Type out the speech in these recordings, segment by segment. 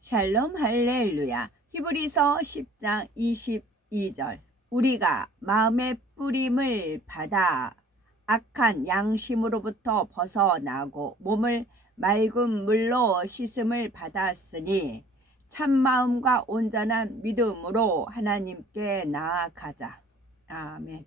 샬롬 할렐루야. 히브리서 10장 22절. 우리가 마음의 뿌림을 받아 악한 양심으로부터 벗어나고 몸을 맑은 물로 씻음을 받았으니 참마음과 온전한 믿음으로 하나님께 나아가자. 아멘.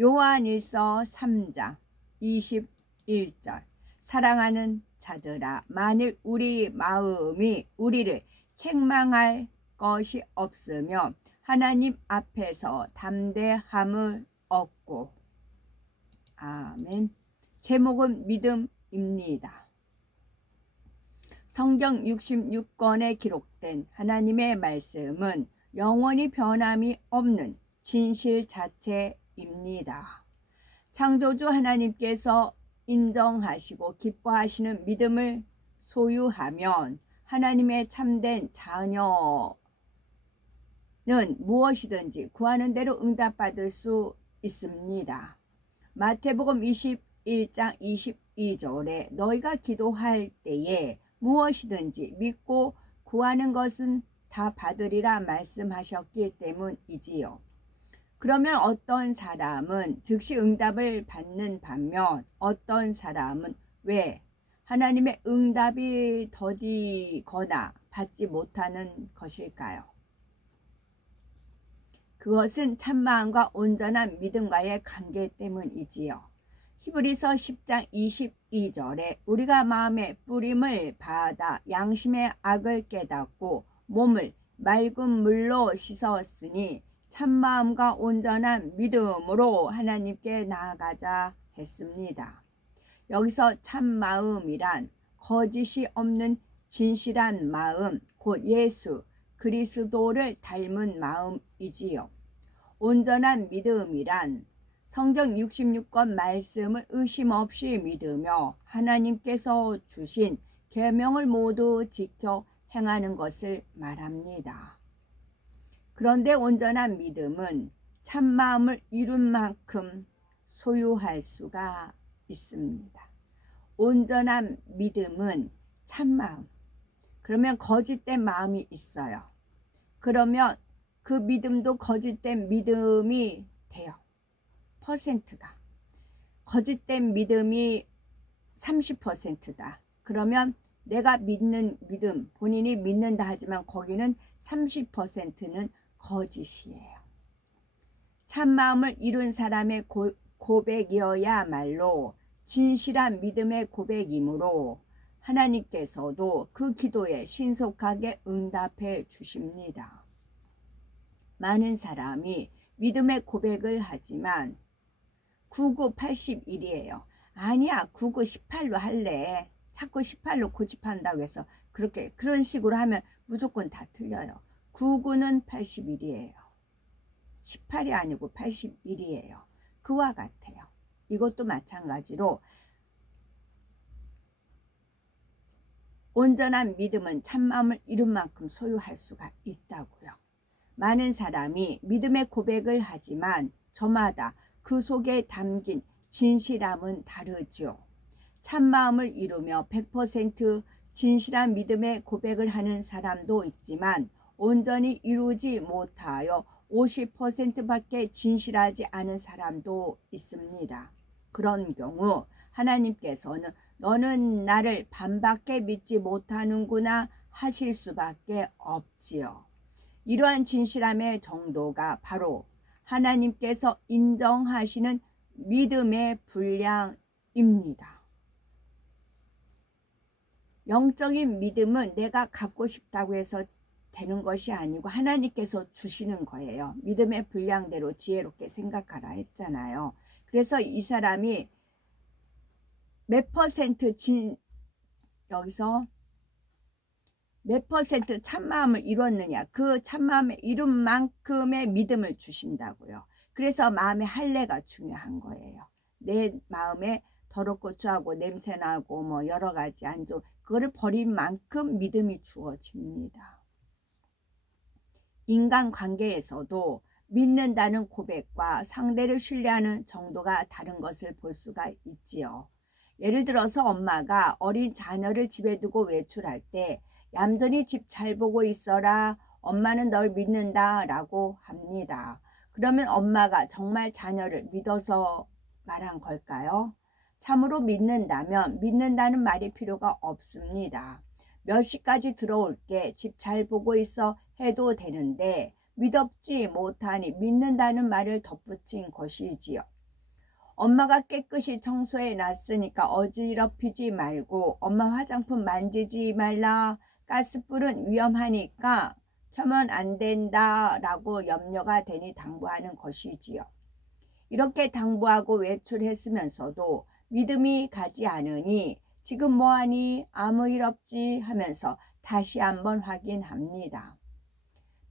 요한일서 3장 21절. 사랑하는 자들아, 만일 우리 마음이 우리를 책망할 것이 없으며 하나님 앞에서 담대함을 얻고. 아멘. 제목은 믿음입니다. 성경 66권에 기록된 하나님의 말씀은 영원히 변함이 없는 진실 자체입니다. 창조주 하나님께서 인정하시고 기뻐하시는 믿음을 소유하면 하나님의 참된 자녀는 무엇이든지 구하는 대로 응답받을 수 있습니다. 마태복음 21장 22절에 너희가 기도할 때에 무엇이든지 믿고 구하는 것은 다 받으리라 말씀하셨기 때문이지요. 그러면 어떤 사람은 즉시 응답을 받는 반면 어떤 사람은 왜 하나님의 응답이 더디거나 받지 못하는 것일까요? 그것은 참마음과 온전한 믿음과의 관계 때문이지요. 히브리서 10장 22절에 우리가 마음의 뿌림을 받아 양심의 악을 깨닫고 몸을 맑은 물로 씻었으니 참마음과 온전한 믿음으로 하나님께 나아가자 했습니다. 여기서 참마음이란 거짓이 없는 진실한 마음, 곧 예수 그리스도를 닮은 마음이지요. 온전한 믿음이란 성경 66권 말씀을 의심 없이 믿으며 하나님께서 주신 계명을 모두 지켜 행하는 것을 말합니다. 그런데 온전한 믿음은 참마음을 이룬 만큼 소유할 수가 있습니다. 온전한 믿음은 참마음. 그러면 거짓된 마음이 있어요. 그러면 그 믿음도 거짓된 믿음이 돼요. 퍼센트가. 거짓된 믿음이 30%다. 그러면 내가 믿는 믿음, 본인이 믿는다 하지만 거기는 30%는 거짓이에요. 참마음을 이룬 사람의 고백이어야말로 진실한 믿음의 고백이므로 하나님께서도 그 기도에 신속하게 응답해 주십니다. 많은 사람이 믿음의 고백을 하지만 99, 81이에요. 아니야, 99, 18로 할래. 자꾸 18로 고집한다고 해서 그런 식으로 하면 무조건 다 틀려요. 99는 81이에요. 18이 아니고 81이에요. 그와 같아요. 이것도 마찬가지로 온전한 믿음은 참마음을 이룬 만큼 소유할 수가 있다고요. 많은 사람이 믿음의 고백을 하지만 저마다 그 속에 담긴 진실함은 다르죠. 참마음을 이루며 100% 진실한 믿음의 고백을 하는 사람도 있지만 온전히 이루지 못하여 50%밖에 진실하지 않은 사람도 있습니다. 그런 경우 하나님께서는 너는 나를 반밖에 믿지 못하는구나 하실 수밖에 없지요. 이러한 진실함의 정도가 바로 하나님께서 인정하시는 믿음의 분량입니다. 영적인 믿음은 내가 갖고 싶다고 해서 되는 것이 아니고 하나님께서 주시는 거예요. 믿음의 분량대로 지혜롭게 생각하라 했잖아요. 그래서 이 사람이 몇 퍼센트 여기서 몇 퍼센트 참마음을 이뤘느냐, 그 참마음을 이룬 만큼의 믿음을 주신다고요. 그래서 마음의 할례가 중요한 거예요. 내 마음에 더럽고 추하고 냄새나고 뭐 여러 가지 안 좋은 그거를 버린 만큼 믿음이 주어집니다. 인간관계에서도 믿는다는 고백과 상대를 신뢰하는 정도가 다른 것을 볼 수가 있지요. 예를 들어서 엄마가 어린 자녀를 집에 두고 외출할 때 얌전히 집 잘 보고 있어라. 엄마는 널 믿는다 라고 합니다. 그러면 엄마가 정말 자녀를 믿어서 말한 걸까요? 참으로 믿는다면 믿는다는 말이 필요가 없습니다. 몇 시까지 들어올게, 집 잘 보고 있어 해도 되는데 믿었지 못하니 믿는다는 말을 덧붙인 것이지요. 엄마가 깨끗이 청소해 놨으니까 어지럽히지 말고, 엄마 화장품 만지지 말라, 가스불은 위험하니까 켜면 안 된다 라고 염려가 되니 당부하는 것이지요. 이렇게 당부하고 외출했으면서도 믿음이 가지 않으니 지금 뭐하니? 아무 일 없지 하면서 다시 한번 확인합니다.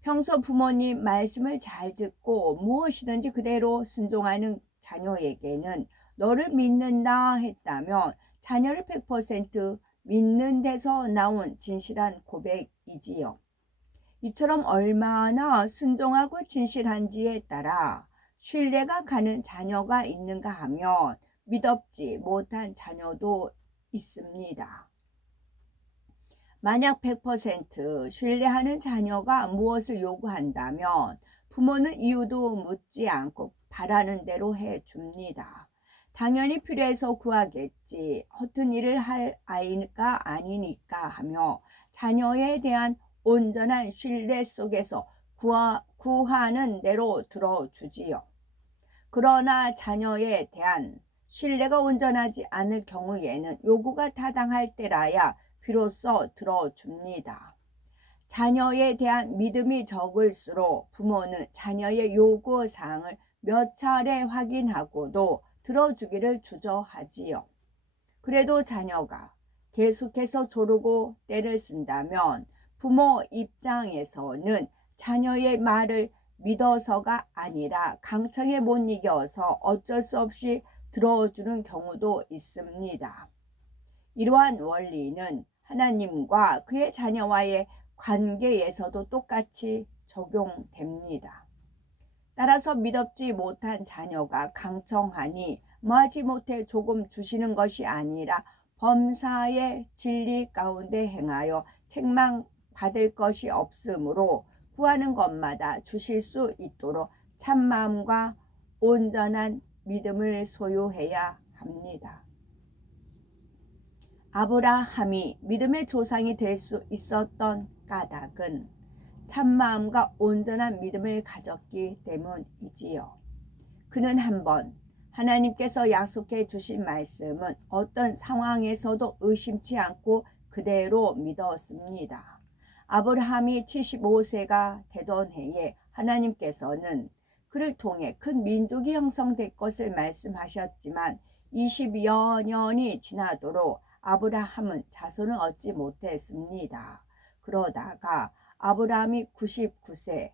평소 부모님 말씀을 잘 듣고 무엇이든지 그대로 순종하는 자녀에게는 너를 믿는다 했다면 자녀를 100% 믿는 데서 나온 진실한 고백이지요. 이처럼 얼마나 순종하고 진실한지에 따라 신뢰가 가는 자녀가 있는가 하면 믿었지 못한 자녀도 있습니다. 만약 100% 신뢰하는 자녀가 무엇을 요구한다면 부모는 이유도 묻지 않고 바라는 대로 해줍니다. 당연히 필요해서 구하겠지, 허튼 일을 할 아이가 아니니까 하며 자녀에 대한 온전한 신뢰 속에서 구하는 대로 들어주지요. 그러나 자녀에 대한 신뢰가 온전하지 않을 경우에는 요구가 타당할 때라야 비로소 들어줍니다. 자녀에 대한 믿음이 적을수록 부모는 자녀의 요구사항을 몇 차례 확인하고도 들어주기를 주저하지요. 그래도 자녀가 계속해서 조르고 때를 쓴다면 부모 입장에서는 자녀의 말을 믿어서가 아니라 강청에 못 이겨서 어쩔 수 없이 들어주는 경우도 있습니다. 이러한 원리는 하나님과 그의 자녀와의 관계에서도 똑같이 적용됩니다. 따라서 믿었지 못한 자녀가 강청하니 뭐하지 못해 조금 주시는 것이 아니라 범사의 진리 가운데 행하여 책망받을 것이 없으므로 구하는 것마다 주실 수 있도록 참마음과 온전한 믿음을 소유해야 합니다. 아브라함이 믿음의 조상이 될 수 있었던 까닭은 참마음과 온전한 믿음을 가졌기 때문이지요. 그는 한번 하나님께서 약속해 주신 말씀은 어떤 상황에서도 의심치 않고 그대로 믿었습니다. 아브라함이 75세가 되던 해에 하나님께서는 그를 통해 큰 민족이 형성될 것을 말씀하셨지만 20여 년이 지나도록 아브라함은 자손을 얻지 못했습니다. 그러다가 아브라함이 99세,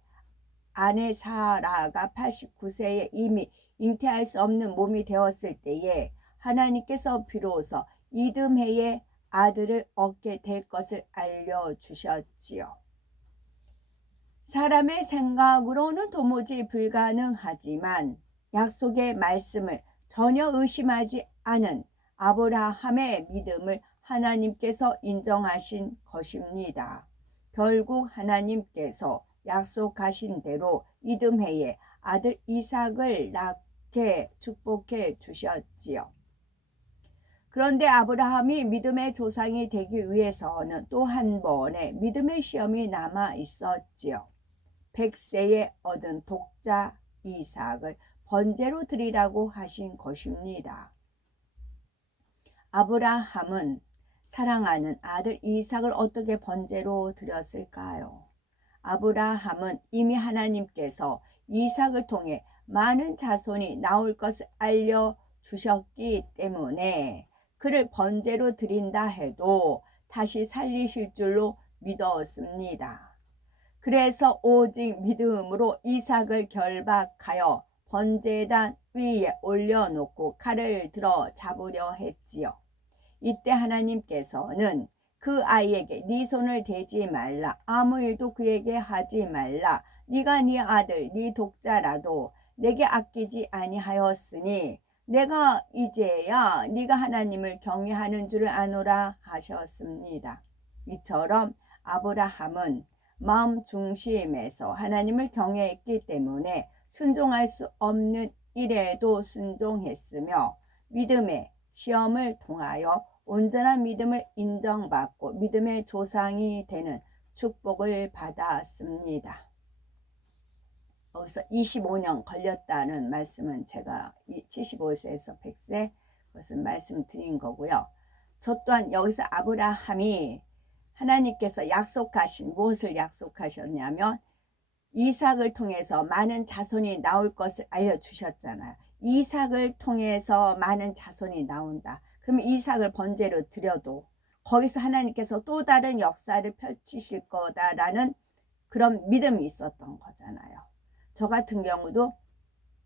아내 사라가 89세에 이미 잉태할 수 없는 몸이 되었을 때에 하나님께서 비로소 이듬해에 아들을 얻게 될 것을 알려주셨지요. 사람의 생각으로는 도무지 불가능하지만 약속의 말씀을 전혀 의심하지 않은 아브라함의 믿음을 하나님께서 인정하신 것입니다. 결국 하나님께서 약속하신 대로 이듬해에 아들 이삭을 낳게 축복해 주셨지요. 그런데 아브라함이 믿음의 조상이 되기 위해서는 또 한 번의 믿음의 시험이 남아 있었지요. 100세에 얻은 독자 이삭을 번제로 드리라고 하신 것입니다. 아브라함은 사랑하는 아들 이삭을 어떻게 번제로 드렸을까요? 아브라함은 이미 하나님께서 이삭을 통해 많은 자손이 나올 것을 알려주셨기 때문에 그를 번제로 드린다 해도 다시 살리실 줄로 믿었습니다. 그래서 오직 믿음으로 이삭을 결박하여 번제단 위에 올려놓고 칼을 들어 잡으려 했지요. 이때 하나님께서는 그 아이에게 네 손을 대지 말라, 아무 일도 그에게 하지 말라, 네가 네 아들 네 독자라도 내게 아끼지 아니하였으니 내가 이제야 네가 하나님을 경외하는 줄을 아노라 하셨습니다. 이처럼 아브라함은 마음 중심에서 하나님을 경외했기 때문에 순종할 수 없는 일에도 순종했으며 믿음의 시험을 통하여 온전한 믿음을 인정받고 믿음의 조상이 되는 축복을 받았습니다. 여기서 25년 걸렸다는 말씀은 제가 75세에서 100세 그것은 말씀드린 거고요. 저 또한 여기서 아브라함이 하나님께서 약속하신 무엇을 약속하셨냐면 이삭을 통해서 많은 자손이 나올 것을 알려주셨잖아요. 이삭을 통해서 많은 자손이 나온다. 그러면 이삭을 번제로 드려도 거기서 하나님께서 또 다른 역사를 펼치실 거다라는 그런 믿음이 있었던 거잖아요. 저 같은 경우도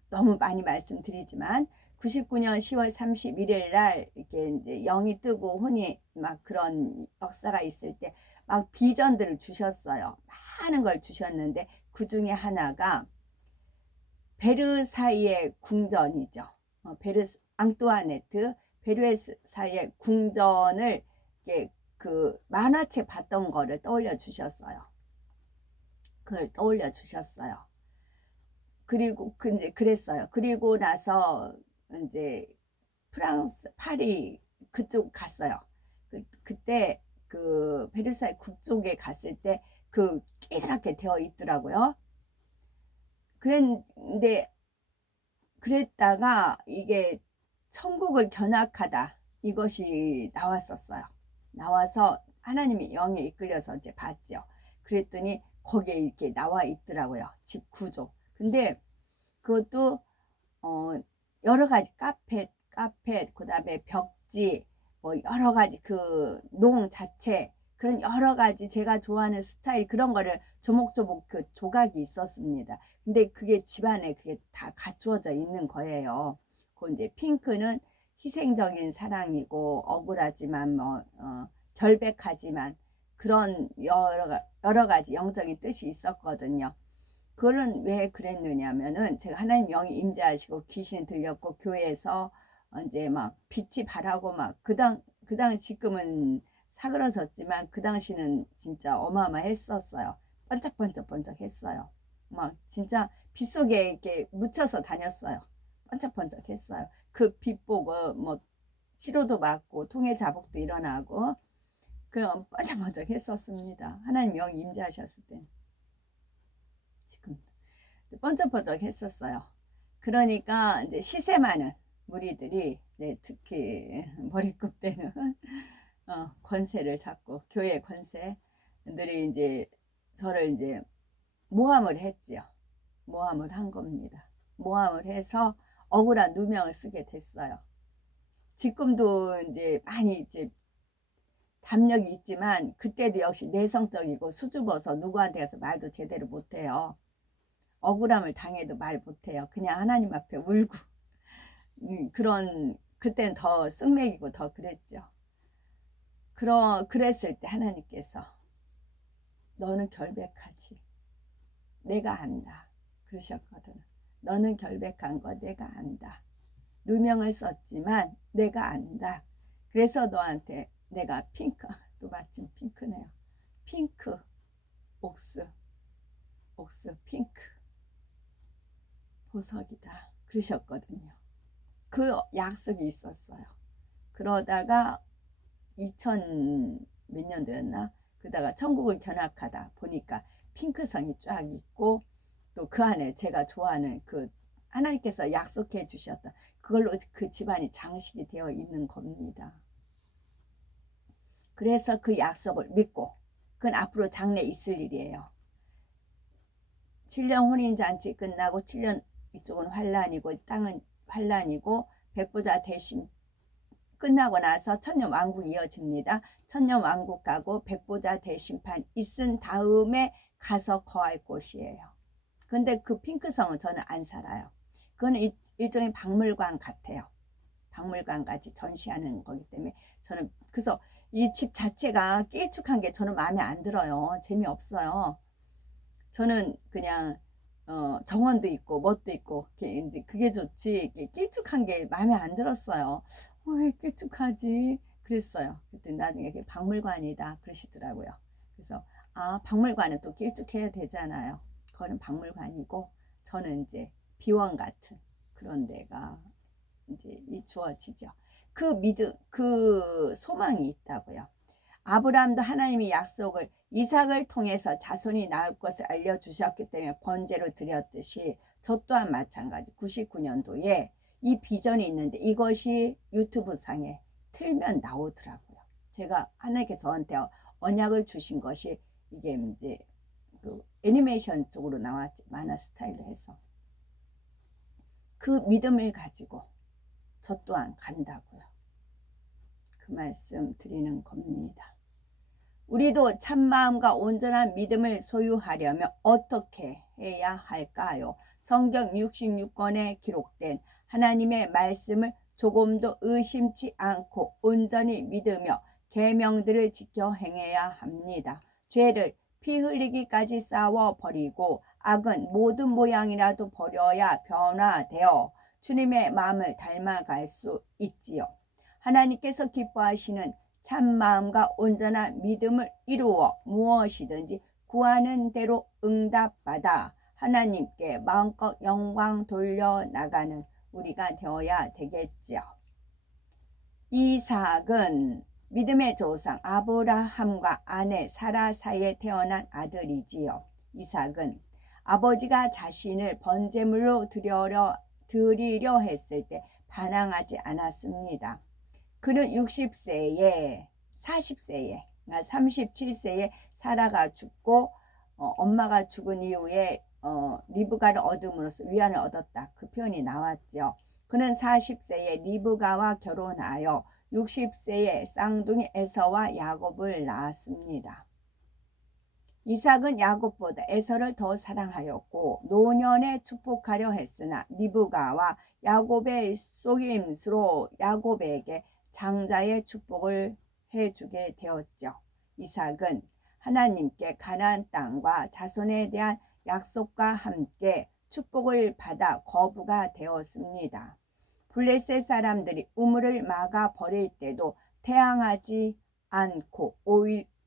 너무 많이 말씀드리지만 99년 10월 31일 날 이렇게 이제 영이 뜨고 혼이 막 그런 역사가 있을 때 막 비전들을 주셨어요. 많은 걸 주셨는데 그 중에 하나가 베르사유의 궁전이죠. 앙뚜아네트 베르사유의 궁전을 그 만화책 봤던 거를 떠올려 주셨어요. 그걸 떠올려 주셨어요. 그리고 이제 그랬어요. 그리고 나서 이제 프랑스 파리 그쪽 갔어요. 그때 그 베르사유 국쪽에 갔을 때 그 깨끗하게 되어 있더라고요. 그랬는데 그랬다가 이게 천국을 견학하다 이것이 나왔었어요. 나와서 하나님이 영에 이끌려서 이제 봤죠. 그랬더니 거기에 이렇게 나와 있더라고요. 집 구조. 근데 그것도 여러 가지 카페 그다음에 벽지 뭐 여러 가지 그 농 자체 그런 여러 가지 제가 좋아하는 스타일 그런 거를 조목조목 그 조각이 있었습니다. 근데 그게 집안에 그게 다 갖추어져 있는 거예요. 그 이제 핑크는 희생적인 사랑이고 억울하지만 뭐 결백하지만 그런 여러 가지 영적인 뜻이 있었거든요. 그거는 왜 그랬느냐면은 제가 하나님 영이 임재하시고 귀신이 들렸고 교회에서 이제 막 빛이 바라고 막 그 당시 지금은 사그러졌지만 그 당시는 진짜 어마어마했었어요. 번쩍번쩍 했어요. 막 진짜 빛 속에 이렇게 묻혀서 다녔어요. 번쩍번쩍 했어요. 그 빛 보고 뭐 치료도 받고 통해 자복도 일어나고 그 번쩍번쩍 했었습니다. 하나님 영이 임재하셨을 때. 지금 번쩍번쩍 했었어요. 그러니까 이제 시세 많은 무리들이 이제 특히 머리급 되는 권세를 잡고 교회 권세들이 이제 저를 이제 모함을 했지요. 모함을 한 겁니다. 모함을 해서 억울한 누명을 쓰게 됐어요. 지금도 이제 많이 이제 담력이 있지만 그때도 역시 내성적이고 수줍어서 누구한테 가서 말도 제대로 못해요. 억울함을 당해도 말 못해요. 그냥 하나님 앞에 울고 그런 그때는 더 쓱맥이고 더 그랬죠. 그랬을 때 하나님께서 너는 결백하지. 내가 안다. 그러셨거든. 너는 결백한 거 내가 안다. 누명을 썼지만 내가 안다. 그래서 너한테 내가 핑크, 또 마침 핑크네요. 핑크, 옥스 핑크 보석이다. 그러셨거든요. 그 약속이 있었어요. 그러다가 2000 몇 년도였나? 그러다가 천국을 견학하다 보니까 핑크성이 쫙 있고 또 그 안에 제가 좋아하는 그 하나님께서 약속해 주셨던 그걸로 그 집안이 장식이 되어 있는 겁니다. 그래서 그 약속을 믿고 그건 앞으로 장래 있을 일이에요. 7년 혼인잔치 끝나고 7년 이쪽은 환란이고 땅은 환란이고 백보자 대신 끝나고 나서 천년왕국이 이어집니다. 천년왕국 가고 백보자 대심판 있은 다음에 가서 거할 곳이에요. 근데 그 핑크성은 저는 안 살아요. 그거는 일종의 박물관 같아요. 박물관 같이 전시하는 거기 때문에 저는 그래서 이 집 자체가 길쭉한 게 저는 마음에 안 들어요. 재미없어요. 저는 그냥 정원도 있고 멋도 있고 이제 그게 좋지 길쭉한 게 마음에 안 들었어요. 왜 길쭉하지? 그랬어요. 그때 나중에 박물관이다 그러시더라고요. 그래서 박물관은 또 길쭉해야 되잖아요. 그거는 박물관이고 저는 이제 비원 같은 그런 데가 이제 주어지죠. 그 소망이 있다고요. 아브라함도 하나님이 약속을 이삭을 통해서 자손이 나올 것을 알려주셨기 때문에 번제로 드렸듯이 저 또한 마찬가지 99년도에 이 비전이 있는데 이것이 유튜브 상에 틀면 나오더라고요. 제가 하나님께서 저한테 언약을 주신 것이 이게 이제 그 애니메이션 쪽으로 나왔지, 만화 스타일로 해서 그 믿음을 가지고 저 또한 간다고요. 그 말씀 드리는 겁니다. 우리도 참마음과 온전한 믿음을 소유하려면 어떻게 해야 할까요? 성경 66권에 기록된 하나님의 말씀을 조금도 의심치 않고 온전히 믿으며 계명들을 지켜 행해야 합니다. 죄를 피 흘리기까지 싸워버리고 악은 모든 모양이라도 버려야 변화되어 주님의 마음을 닮아갈 수 있지요. 하나님께서 기뻐하시는 참 마음과 온전한 믿음을 이루어 무엇이든지 구하는 대로 응답받아 하나님께 마음껏 영광 돌려나가는 우리가 되어야 되겠지요. 이삭은 믿음의 조상 아브라함과 아내 사라 사이에 태어난 아들이지요. 이삭은 아버지가 자신을 번제물로 드리려 했을 때 반항하지 않았습니다. 그는 40세에 37세에 사라가 죽고 엄마가 죽은 이후에 리브가를 얻음으로써 위안을 얻었다. 그 표현이 나왔죠. 그는 40세에 리브가와 결혼하여 60세에 쌍둥이 에서와 야곱을 낳았습니다. 이삭은 야곱보다 에서를 더 사랑하였고 노년에 축복하려 했으나 리브가와 야곱의 속임수로 야곱에게 장자의 축복을 해주게 되었죠. 이삭은 하나님께 가나안 땅과 자손에 대한 약속과 함께 축복을 받아 거부가 되었습니다. 블레셋 사람들이 우물을 막아 버릴 때도 태항하지 않고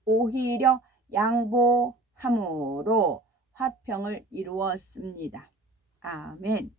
오히려 양보함으로 화평을 이루었습니다. 아멘.